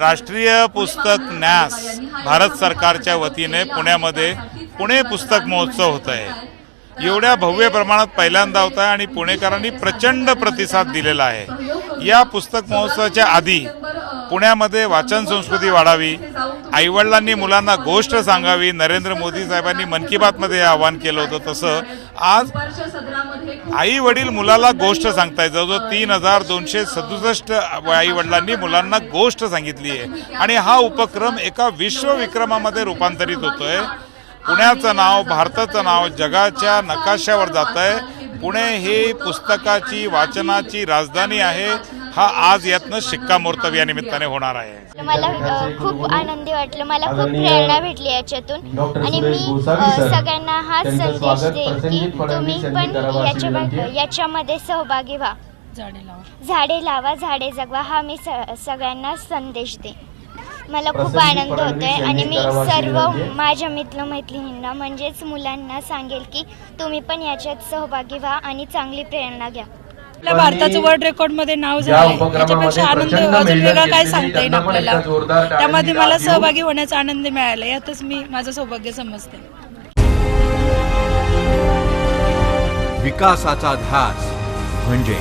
राष्ट्रीय पुस्तक न्यास भारत सरकारच्या वतीने पुण्यामध्ये पुणे पुस्तक महोत्सव होत आहे. एवढ्या भव्य प्रमाणात पहिल्यांदा होत आहे आणि पुणेकरांनी प्रचंड प्रतिसाद दिलेला आहे. या पुस्तक महोत्सवाच्या आधी पुण्यामध्ये वाचन संस्कृती वाढावी आईवडिलांनी मुलांना गोष्ट सांगावी नरेंद्र मोदी साहेबांनी मन की बातमध्ये हे आवाहन केलं होतं तसं. आज आई वडील मुलाला गोष्ट सांगताय. जवळजवळ तीन हजार दोनशे सदुसष्ट आई वडिलांनी मुलांना गोष्ट सांगितली आहे. आणि हा उपक्रम एका विश्वविक्रमामध्ये रूपांतरित होतोय. पुण्याचं नाव भारताचं नाव जगाच्या नकाशावर जात आहे पुणे ही पुस्तकाची वाचनाची राजधानी आहे. हा आज यातनं शिक्कामोर्तब या निमित्ताने होणार आहे. मला खूप आनंदी वाटलं. मला खूप प्रेरणा भेटली याच्यातून. आणि मी सगळ्यांना हा संदेश देईन की तुम्ही पण याच्या याच्यामध्ये सहभागी व्हा. झाडे लावा. झाडे लावा झाडे जगवा. हा मी स- सगळ्यांना संदेश देईन. मला खूप आनंद होतोय आणि मी सर्व माझ्या मित्र मैत्रिणींना म्हणजेच मुलांना सांगेल की तुम्ही पण याच्यात सहभागी व्हा आणि चांगली प्रेरणा घ्या. आपल्या भारताचं वर्ल्ड रेकॉर्डमध्ये नाव झालंय त्याच्यापेक्षा आनंद अजून वेगळा काय सांगता येईल आपल्याला? त्यामध्ये मला सहभागी होण्याचा आनंद मिळाला यातच मी माझं सौभाग्य समजते. विकासाचा ध्यास म्हणजे